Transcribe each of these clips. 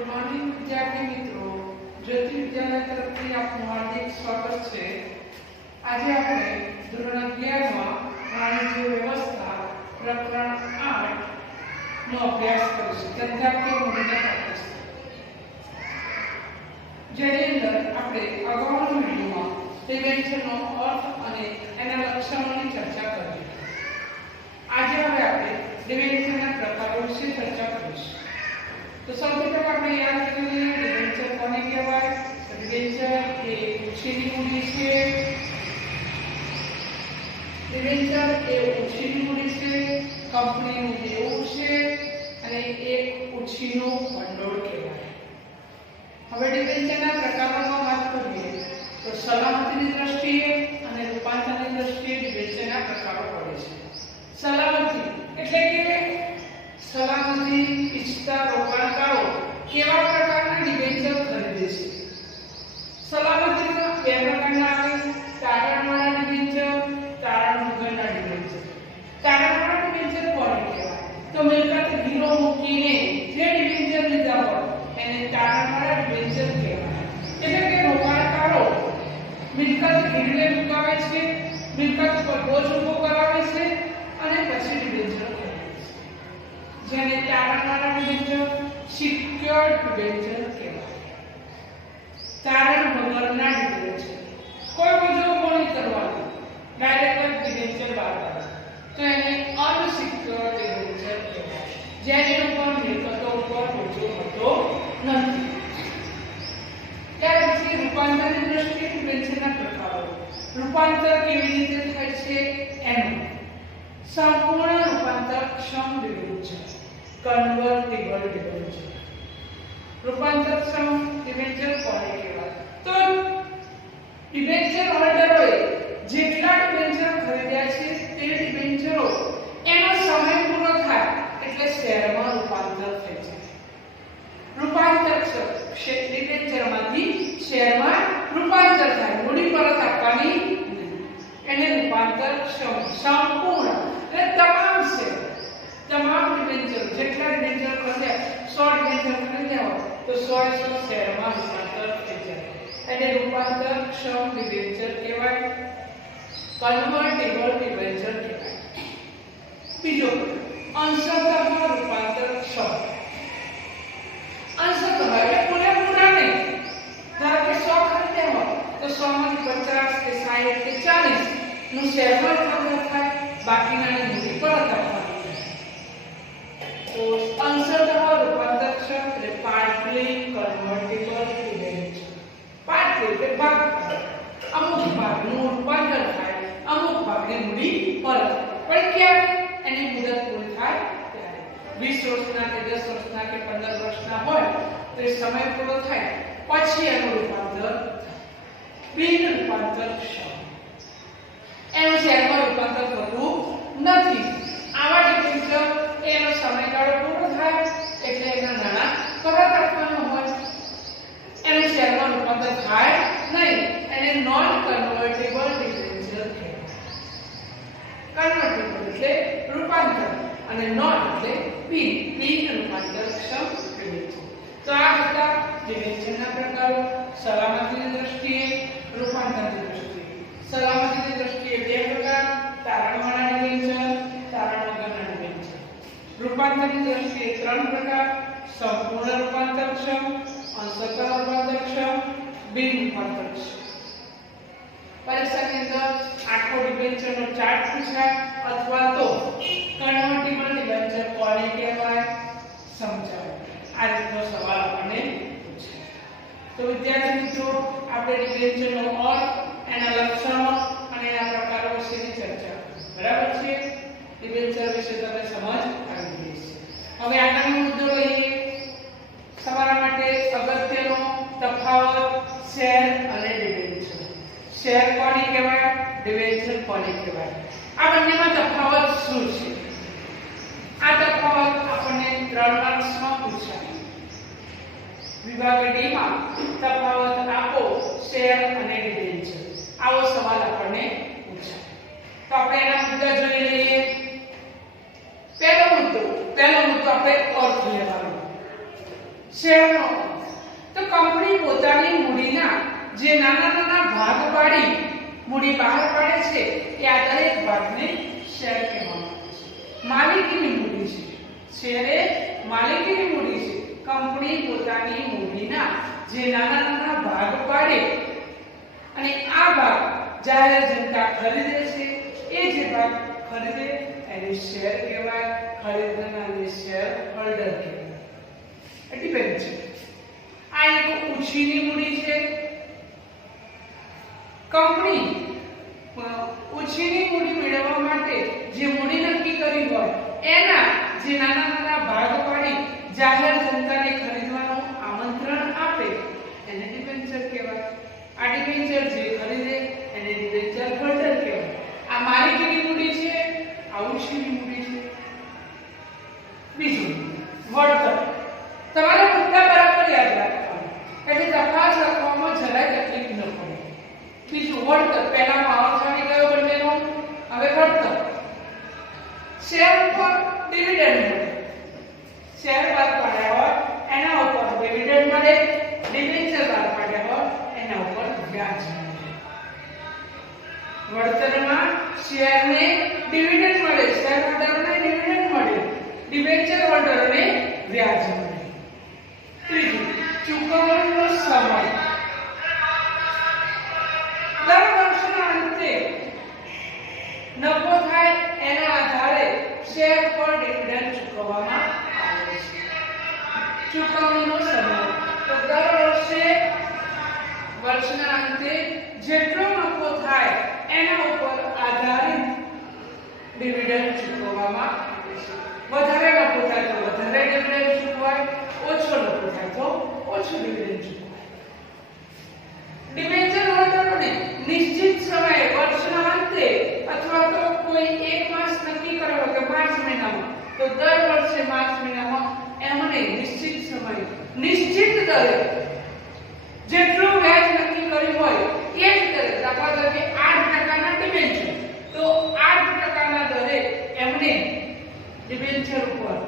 Good morning વિદ્યાર્થી મિત્રો, જ્યોતિ વિદ્યાલય તરફથી આપનું હાર્દિક સ્વાગત છે। આજે આપણે ધોરણ 11 માં વાણિજ્ય વ્યવસ્થા પ્રકરણ 8 નો અભ્યાસ કરીશું। ગદ્યાત્મક મૂલ્યના પાઠ જેની અંદર આપણે અગાઉના વિડિયોમાં ડિવેન્ચરનો અર્થ અને એના લક્ષણોની ચર્ચા કરી। આજે હવે આપણે ડિવેન્ચરના પ્રકારો વિશે ચર્ચા કરીશું। तो सबसे पहले આપણે યાદ કરીએ ડિવેન્ચર કોને કહેવાય? ડિવેન્ચર એ ઉછીની મૂડી છે। ડિવેન્ચર એ ઉછીની મૂડી છે, કંપનીનું દેવું છે અને એક ઉછીનું ભંડોળ કહેવાય। હવે ડિવેન્ચરના પ્રકારોમાં વાત કરીએ તો સલામતીની દ્રષ્ટિએ અને રૂપાંતરની દ્રષ્ટિએ ડિવેન્ચરના પ્રકારો પડે છે। સલામતી એટલે કે સલામતી ઈચ્છતા રોકાણકારો કેવા પ્રકારના ડિબેન્ચર ખરીદે છે? સલામતીના બે પ્રકારના આવે, તારણવાળા ડિબેન્ચર, તારણ વગરના ડિબેન્ચર। તારણવાળા ડિબેન્ચર કોને કહેવાય? તો મિલકત ગીરો મૂકીને જે ડિબેન્ચર લીધા હોય એને તારણવાળા ડિબેન્ચર કહેવાય। એટલે કે રોકાણકારો મિલકત ગીરવે મુકાવે છે, મિલકત પર બોજ ઉભો કરાવે છે અને પછી ડિબેન્ચર જેને તારણવાળા ડિબેન્ચર સિક્યોર્ડ ડિબેન્ચર કહેવાય। તારણ વગરના ડિબેન્ચર કોઈ બીજો નહીં કરવાનું, ડાયરેક્ટ ડિબેન્ચર બહાર કાઢે તો એને અનસિક્યોર્ડ ડિબેન્ચર કહેવાય, જેની ઉપર મિલકતો ઉપર બોજો હોતો નથી। ત્યાર પછી રૂપાંતરની દ્રષ્ટિએ ડિબેન્ચરના પ્રકારો। રૂપાંતર કેવી રીતે થાય છે એનું સંપૂર્ણ રૂપાંતરક્ષમ ડિબેન્ચર, કન્વર્ટિબલ ડિબેન્ચર। રૂપાંતરક્ષમ ડિબેન્ચર કોને કહેવાય? તો ડિબેન્ચર હોલ્ડરોએ જેટલા ડિબેન્ચર ખરીદ્યા છે તે ડિબેન્ચરો એનો સમય પૂરો થાય એટલે શેરમાં રૂપાંતર થઈ જાય। રૂપાંતરક્ષમ ડિબેન્ચરમાંથી શેરમાં રૂપાંતર થાય, મૂડી પરત આપવાની એને રૂપાંતરક્ષમ સંપૂર્ણ એટલે તમામ શેર, તમામ ડિબેન્ચર જેટલા ડિબેન્ચર ખરીદ્યા 100 ડિબેન્ચર ખરીદ્યા હોય તો 100 શેરમાં રૂપાંતર થઈ જાય એને રૂપાંતરક્ષમ ડિબેન્ચર કહેવાય, કન્વર્ટિબલ ડિબેન્ચર કહેવાય। બીજો અંશતઃ રૂપાંતરક્ષમ। અંશતઃ એટલે પૂરેપૂરા નહીં, ધારો કે 100 ખરીદ્યા હોય તો 100 માંથી 50 કે 60 કે 40 નું શેરમાં રૂપાંતર થાય, બાકીનાની મૂડી પરત આપવાની। તો અંશતઃ રૂપાંતરક્ષમ એટલે પાર્ટલી કન્વર્ટિબલ ડિબેન્ચર। પાર્ટલી એટલે ભાગ, અમુક ભાગનું રૂપાંતર થાય, અમુક ભાગની મૂડી પરત, પણ ક્યારે? એની મુદત પૂરી થાય ત્યારે। 20 વર્ષના કે 10 વર્ષના કે 15 વર્ષના હોય તો એ સમય પૂરો થાય પછી એનું રૂપાંતર થાય। બિન રૂપાંતરક્ષમ એનું શેરમાં રૂપાંતર થતું નથી। આવા ડિબેન્ચર એનો સમયગાળો પૂરો થાય એટલે એના નાણાં પરત આપવાના હોય, એનું શેરમાં રૂપાંતર થાય નહીં, એને નોન કન્વર્ટેબલ ડિબેન્ચર કહેવાય। કન્વર્ટેબલ એટલે રૂપાંતર અને નોન એટલે બિન રૂપાંતરક્ષમ ડિબેન્ચર। તો આ હતા ડિબેન્ચરના પ્રકારો સલામતીની દ્રષ્ટિએ, રૂપાંતરની દ્રષ્ટિએ। સલામતીની દ્રષ્ટિએ બે પ્રકાર, તારણવાળા ડિબેન્ચર, તારણ વગરના ડિબેન્ચર। રૂપાંતરની દ્રષ્ટિએ 3 પ્રકાર, સંપૂર્ણ રૂપાંતરક્ષમ, અંશતઃ રૂપાંતરક્ષમ, બિન રૂપાંતરક્ષમ। પરીક્ષાની અંદર આખો ડિબેન્ચરનો ચાર્ટ પૂછાય અથવા તો કન્વર્ટિબલ ડિબેન્ચર કોને કહેવાય સમજાવો, આ રીતનો સવાલ આપણને પૂછાય। તો વિદ્યાર્થી મિત્રો, આપણે ડિબેન્ચરનો અર્થ, એના લક્ષણો અને એના પ્રકારો વિશેની ચર્ચા બરાબર છે? ડિબેન્ચર વિશે તમને સમજ આવી ગઈ છે। હવે આગળનો મુદ્દો લઈએ। તમારા માટે અગત્યનો તફાવત શેર અને ડિબેન્ચર। શેર કોને કહેવાય? ડિબેન્ચર કોને કહેવાય? આ બંનેમાં તફાવત શું છે? આ તફાવત આપણને 3 માર્ક્સમાં પૂછાય। વિભાગ ડી માં તફાવત આપો શેર અને ડિબેન્ચર, આવો સવાલ આપણને પૂછાય। તો આપણે એના મુદ્દા જોઈ લઈએ। પહેલો મુદ્દો આપણે અર્થ લેવાનો। શેરનો તો કંપની પોતાની મૂડીના જે નાના નાના ભાગ પાડી મૂડી બહાર પાડે છે એ આ દરેક ભાગને શેર કહેવામાં આવે છે. માલિકીની મૂડી છે. શેર એ માલિકીની મૂડી છે. કંપની પોતાની મૂડીના જે નાના નાના ભાગ પાડે અને આ ભાગ જાહેર જનતા ખરીદે છે એ જે ભાગ ખરીદે એને શેર કહેવાય. ખરીદનારને શેર હોલ્ડર કહેવાય. ડિપેન્ડ છે. આ એક ઉછીની મૂડી છે. કંપની ઉછીની મૂડી મેળવવા માટે જે મૂડી નક્કી કરી હોય એના જે નાના નાના ભાગ પાડી જાહેર જનતાને ખરીદવાનું આમંત્રણ આપે એને ડિબેન્ચર કહેવાય. આ ડિબેન્ચર જે ખરીદે એને ડિબેન્ચર હોલ્ડર કહેવાય. આ માલિકીની મૂડી છે. આ ઉછીની મૂડી છે. બીજું વળતર. તમારે મુદ્દા બરાબર યાદ રાખવાના એટલે તપાસ લખવામાં જરાય તકલીફ ન પડે. બીજું વળતર. પહેલામાં અર્થ આવી ગયો બંનેનો. હવે વળતર. શેર ઉપર ડિવિડન્ડ મળે. શેર બાદ પાડ્યા હોય એના ઉપર ડિવિડન્ડ મળે. ડિબેન્ચર બાદ પાડ્યા હોય એના ઉપર વ્યાજ મળે. વળતરમાં શેરને ડિવિડન્ડ મળે. શેર હોલ્ડરને ડિવિડન્ડ મળે. ડિબેન્ચર હોલ્ડરને વ્યાજ મળે. ત્રીજું ચૂકવણીનો સમય. દર વર્ષના અંતે નફો થાય એના આધારે શેર પર ડિવિડન્ડ ચૂકવવામાં આવે છે. ચૂકવણીનો સમય તો દર વર્ષે વર્ષના અંતે જેટલો નફો થાય એના ઉપર આધારિત ડિવિડન્ડ ચૂકવવામાં આવે છે. વધારે નફો થાય તો વધારે ડિવિડન્ડ ચૂકવાય. ઓછો નફો થાય તો ઓછો ડિવિડન્ડ ચૂકવાય. ડિબેન્ચર હોલ્ડરોને નિશ્ચિત સમયે વર્ષના અંતે અથવા તો કોઈ એક માસ નક્કી કર્યો કે માર્ચ મહિનામાં તો દર વર્ષે માર્ચ મહિનામાં એમને નિશ્ચિત સમયે નિશ્ચિત દરે જેટલું વ્યાજ નક્કી કર્યું હોય એ જ દરે દાખલા તરીકે 8% ડિબેન્ચર તો 8% દરે એમને ડિબેન્ચર ઉપર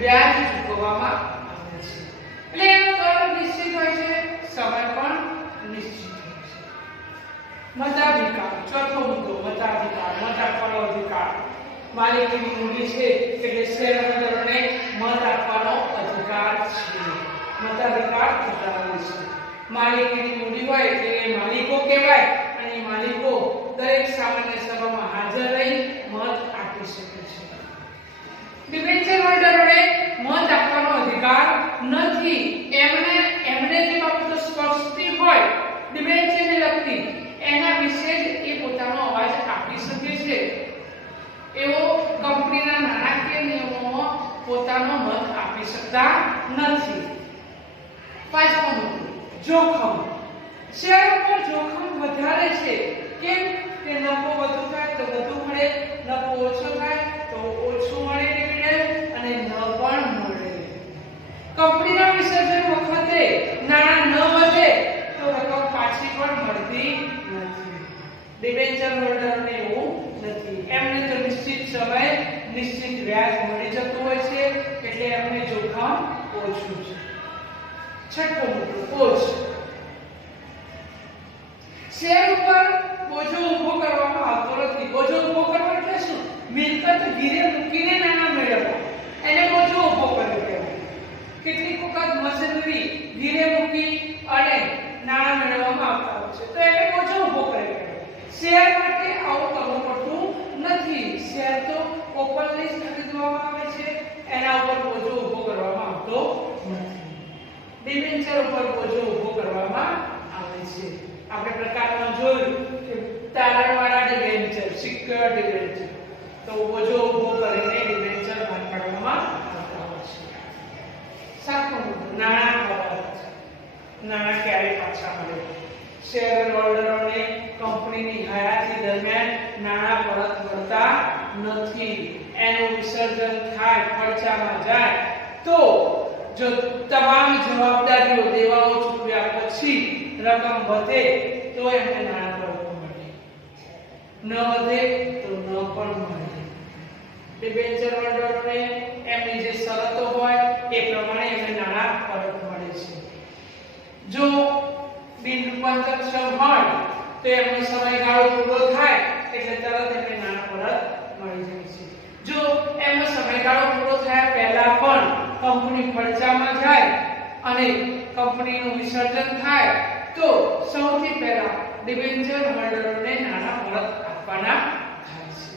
વ્યાજ ચૂકવવામાં આવે છે. એટલે એનો દર નિશ્ચિત હોય છે. સમય પણ નિશ્ચિત હોય છે. મતાધિકાર. ચોથો મુદ્દો મતાધિકાર. મત આપવાનો અધિકાર. માલિકીની મૂડી છે એટલે શેરહોલ્ડરોને મત આપવાનો અધિકાર છે. મતાધિકાર ધરાવે છે. માલિકીની મૂડી હોય એટલે માલિકો કહેવાય અને માલિકો દરેક સામાન્ય સભામાં હાજર રહી મત આપી શકે છે. ડિબેન્ચર હોલ્ડરોને મત આપવાનો અધિકાર નથી. એમને જે બાબતો સ્પષ્ટતી હોય ડિબેન્ચરને લગતી એના વિશે જ એ પોતાનો અવાજ આપી શકે છે. એવો કંપનીના નાણાકીય નિયમોમાં પોતાનો મત આપી શકતા નથી. પાંચમો મુદ્દો જોખમ. શેર ઉપર જોખમ વધારે છે. કેમ કે નફો વધુ થાય તો વધુ મળે, નફો ઓછો થાય તો ઓછું મળે ડિવિડન્ડ અને ન પણ મળે. કંપનીના વિસર્જન વખતે નાણાં ન વધે તો રકમ પાછી પણ મળતી નથી. ડિબેન્ચર હોલ્ડરને એવું નથી. એમને તો નિશ્ચિત સમય નિશ્ચિત વ્યાજ મળી જતું હોય છે એટલે એમને જોખમ ઓછું છે. છઠ્ઠો મુદ્દો બોજ. શેર ઉપર બોજો ઊભો કરવામાં આવતો નથી. બોજો ઊભો કરવો એટલે શું? મિલકત ગીરે મૂકીને નાણાં મેળવવા એને બોજો ઊભો કર્યો કહેવાય. કેટલીક વખત મશીનરી ગીરે મૂકી અને નાણાં મેળવવામાં આવતા હોય છે તો એને બોજો ઊભો કર્યો કહેવાય. શેર માટે આવું કરવું પડતું નથી. શેર તો ઓપનલી ખરીદવામાં આવે છે. એના ઉપર બોજો ઊભો કરવામાં આવતો નથી. ડિબેન્ચર ઉપર બોજો ઊભો કરવામાં આવે છે. આપણે પ્રકારમાં જોયું કે તારણવાળા ડિબેન્ચર, સિક્યોર્ડ ડિબેન્ચર તો બોજો ઊભો કરીને ડિબેન્ચર બહાર પાડવામાં આવતા હોય છે. સાતમો મુદ્દો નાણાં પરત. નાણાં ક્યારે પાછા મળે? શેર હોલ્ડરોને કંપનીની હયાતી દરમિયાન નાણાં પરત મળતા નથી. એનું વિસર્જન થાય, ખર્ચામાં જાય તો જો તમામ જવાબદારીઓ દેવાઓ ચૂકવ્યા પછી રકમ વધે તો એમને નાણાં પરત મળે, ન વધે તો ન પણ મળે. ડિબેન્ચર હોલ્ડરોને એમની જે શરતો હોય એ પ્રમાણે પરત મળે છે. જો બિન રૂપાંતરક્ષમ હોય તો એમનો સમયગાળો પૂરો થાય એટલે તરત એમને નાણાં પરત મળી જાય છે. જો એમનો સમયગાળો પૂરો થયા પહેલા પણ કંપની ખર્ચામાં જાય અને કંપનીનું વિસર્જન થાય તો સૌથી પહેલા ડિબેન્ચર હોલ્ડરોને નાણાં પરત આપવાના થાય છે.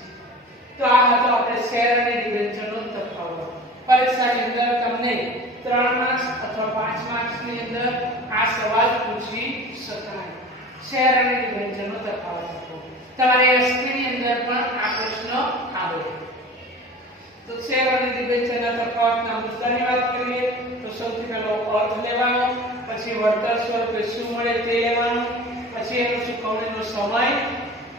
તો આ હતો આપણે શેર અને ડિબેન્ચરનો તફાવત. પરીક્ષાની અંદર તમને 3 માર્ક્સ અથવા 5 માર્ક્સની અંદર આ સવાલ પૂછી શકાય. શેર અને ડિબેન્ચરનો તફાવત આપો. તમારે એસપીની અંદર પણ આ પ્રશ્ન આવે. તો શેર અને ડિબેન્ચરના તફાવતના મુદ્દાની વાત કરીએ તો સૌથી પહેલો અર્થ લેવાનો, પછી વળતર સ્વરૂપે શું મળે તે લેવાનું, પછી એનો ચૂકવણીનો સમય,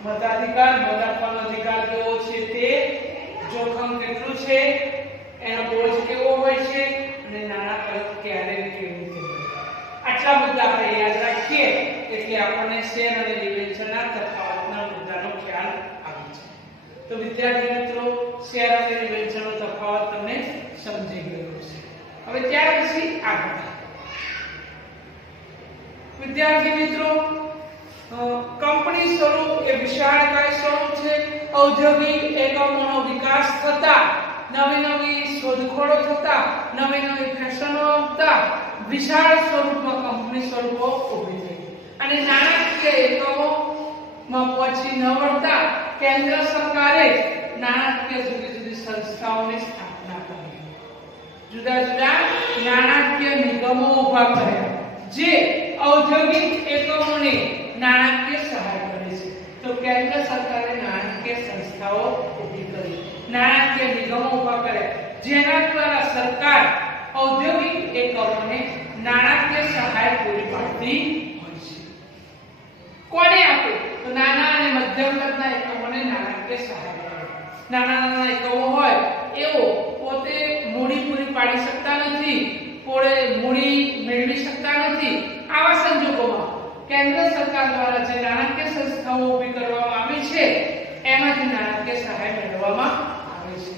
મતાધિકાર, મત આપવાનો અધિકાર કેવો છે તે, જોખમ કેટલું છે, એનો બોજ કેવો હોય છે અને નાણાં પરત ક્યારે કેવી રીતે મળે. આટલા મુદ્દા આપણે યાદ રાખીએ એટલે આપણને શેર અને ડિબેન્ચરના તફાવતના મુદ્દાનો ખ્યાલ આવે છે. તો વિદ્યાર્થી મિત્રો, શેર અને ડિબેન્ચરનો તફાવત તમને સમજી ગયો છે. હવે ત્યાર પછી આગળ વિદ્યાર્થી મિત્રો, કંપની સ્વરૂપ એ વિશાળકાય સ્વરૂપ છે. ઔદ્યોગિક એકમોનો વિકાસ થતા, નવી શોધખોળો થતા, નવી ફેશનો આવતા વિશાળ સ્વરૂપમાં કંપની સ્વરૂપો ઊભી થઈ અને નાણાકીય એકમોમાં પહોંચી ન વળતા કેન્દ્ર સરકારે નાણાકીય જુદી સંસ્થાઓની સ્થાપના કરી. જુદા નાણાકીય નિગમો ઊભા કર્યા જે ઔદ્યોગિક એકમોને નાણાકીય સહાય કરે છે. તો કેન્દ્ર સરકારે નાણાકીય સંસ્થાઓ ઊભી કરી, નાણાકીય નિગમો ઊભા કર્યા જેના દ્વારા સરકાર ઔદ્યોગિક એકમોને નાણાકીય સહાય પૂરી પાડતી હોય છે. કોને આપે? તો નાના અને મધ્યમ કદના એકમોને નાણાકીય સહાય કરે. નાના એકમો હોય એઓ પોતે મૂડી પૂરી પાડી શકતા નથી, મૂડી મેળવી શકતા નથી. આવા સંજોગોમાં કેન્દ્ર સરકાર દ્વારા જે નાણાકીય સંસ્થાઓ ઊભી કરવામાં આવી છે એમાંથી નાણાકીય સહાય મેળવવામાં આવે છે.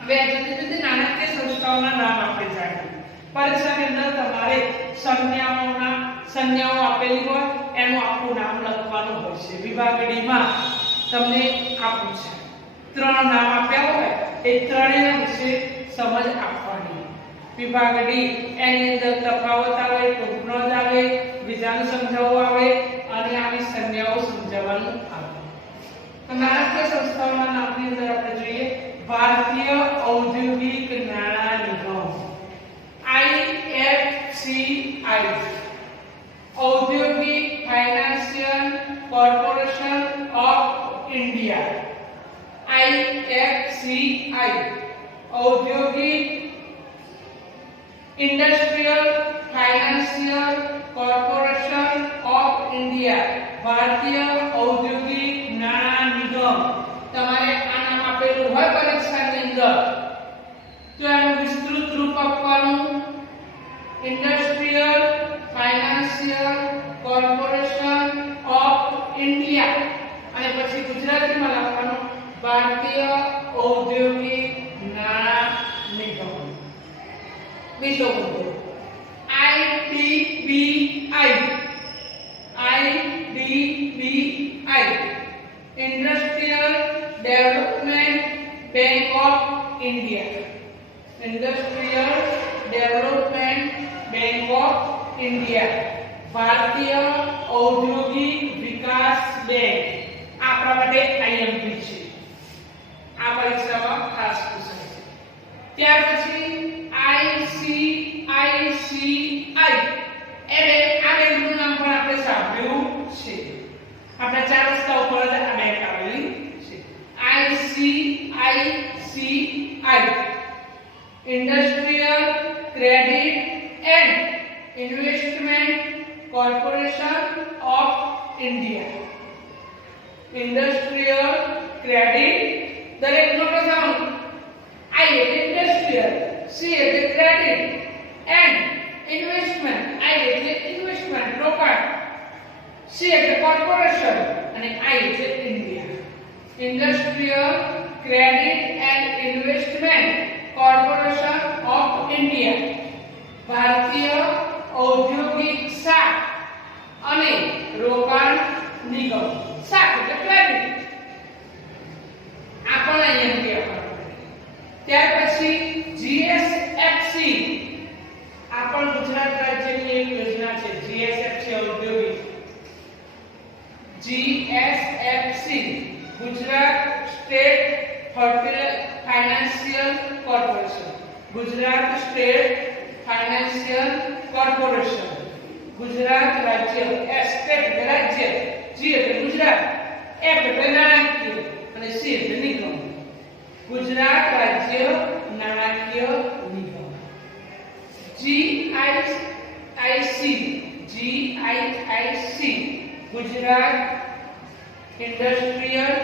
હવે આ જુદી નાણાકીય સંસ્થાઓના નામ આપણે જાણીએ. પરીક્ષાની અંદર તમારે સંજ્ઞાઓ આપેલી હોય એનું આખું નામ લખવાનું હોય છે. વિભાગ ડી માં તમને આપું છે 3 નામ આપ્યા હોય એ ત્રણેયના વિશે સમજ આપવાની. વિભાગ ડી એની અંદર તફાવત આવે, ટૂંકનોંધ આવે, વિધાન સમજાવવું આવે અને આવી સંજ્ઞાઓ સમજાવવાનું આવે. તો નાણાકીય સંસ્થાઓના નામની અંદર આપણે જોઈએ ભારતીય ઔદ્યોગિક નાણાં નિગમ IFCI, ઔદ્યોગિક financial corporation of India IFCI, ઔદ્યોગિક industrial financial corporation of India, ભારતીય ઔદ્યોગિક નાણાં નિગમ. તમારે આ નામ આપેલું હોય પરીક્ષાની અંદર તો એનું વિસ્તૃત રૂપ આપવાનું industrial financial corporation of India અને પછી ગુજરાતીમાં લખવાનું ભારતીય ઔદ્યોગિક નાણાં નિગમ. બીજો મુદ્દો IDBI, industrial development bank of India, industrial development bank of India, ભારતીય ઔદ્યોગિક વિકાસ બેંક. આપણા માટે IMP છે, આ પરીક્ષામાં ખાસ પૂછાય છે. ત્યાર પછી ICICI, એટલે આ બેંકનું નામ પણ આપણે સાંભળ્યું છે. આપણા 4 રસ્તા ઉપર જ આ બેંક આવેલી છે. ICICI, industrial credit and investment corporation of India. Industrial credit દરેક નો પ્રથમ I એટલે ઇન્ડસ્ટ્રીયલ, C એટલે ક્રેડિટ એન્ડ ઇન્વેસ્ટમેન્ટ, I એટલે ઇન્વેસ્ટમેન્ટ રોકાણ, C એટલે કોર્પોરેશન અને I એટલે India. Industrial credit and investment corporation of India ભારતીય ઔદ્યોગિક શાખ અને રોકાણ નિગમ. શાખ એટલે ક્રેડિટ, આ પણ અહીંયા કહેવાય. ત્યાર પછી જીએસએફસી, આ પણ ગુજરાત રાજ્યની એક યોજના છે. જીએસએફસી ઔદ્યોગિક, GSFC Gujarat state financial corporation. Gujarat state financial corporation. Gujarat રાજ્ય, સ્ટેટ રાજ્ય, જી એટલે ગુજરાત, એફ એટલે નાણાકીય અને સી એટલે નિગમ. ગુજરાત રાજ્ય નાણાકીય નિગમ. જીઆઈઆઈસી, જીઆઈઆઈસી ગુજરાત ઇન્ડસ્ટ્રીયલ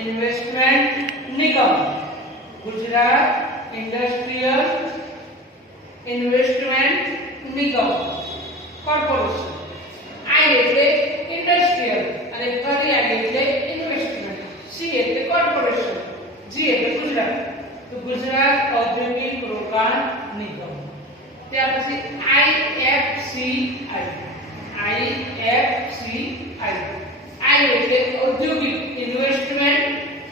ઇન્વેસ્ટમેન્ટ નિગમ. ગુજરાત ઇન્ડસ્ટ્રીયલ ઇન્વેસ્ટમેન્ટ નિગમ કોર્પોરેશન. આઈ એટલે ઇન્ડસ્ટ્રીયલ અને આઈ એટલે ઇન્વેસ્ટમેન્ટ, સી એટલે કોર્પોરેશન, જી એટલે ગુજરાત. તો ગુજરાત ઔદ્યોગિક રોકાણ નિગમ. ત્યાર પછી આઈએફસીઆઈ, આઈએફસીઆઈ, આઈ એટલે ઔદ્યોગિક ઇન્વેસ્ટમેન્ટ,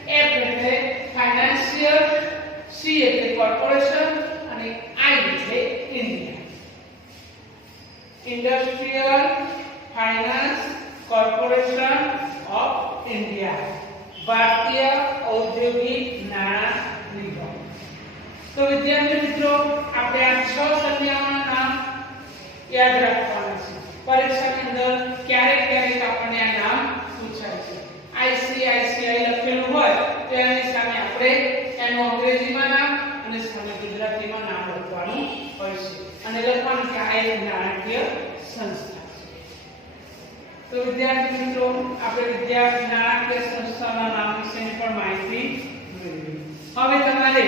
એફ એટલે ફાઇનાન્શિયલ, સી એટલે કોર્પોરેશન અને આઈ એટલે India. Industrial finance corporation of India, ભારતીય ઔદ્યોગિક નાણાં નિગમ. તો વિદ્યાર્થી મિત્રો, આપણે આ 6 સંજ્ઞાઓના નામ યાદ રાખવાના છે. પરીક્ષાની અંદર ક્યારેક આપણને આ નામ પૂછાય છે. આઈસીઆઈસીઆઈ લખેલું હોય તો એની સામે આપણે એનું અંગ્રેજીમાં નામ અને સામે ગુજરાતીમાં નામ લખવાનું હોય છે અને લખવાનું કે આ એક નાણાકીય સંસ્થા છે. તો વિદ્યાર્થી મિત્રો, આપણે નાણાકીય સંસ્થાના નામ વિશેની પણ માહિતી મેળવી. હવે તમારે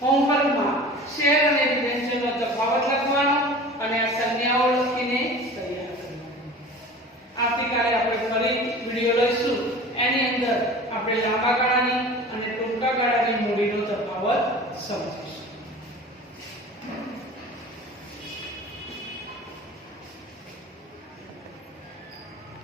હોમવર્કમાં શેર અને વ્યંજનનો તફાવત લખવાનો અને આ સંજ્ઞાઓ લખીને તૈયાર કરવાનો. આવતીકાલે આપણે ફરી વિડિયો લઈશું. એની અંદર આપણે લાંબા ગાળાની અને ટૂંકા ગાળાની મૂડીનો તફાવત સમજીશું.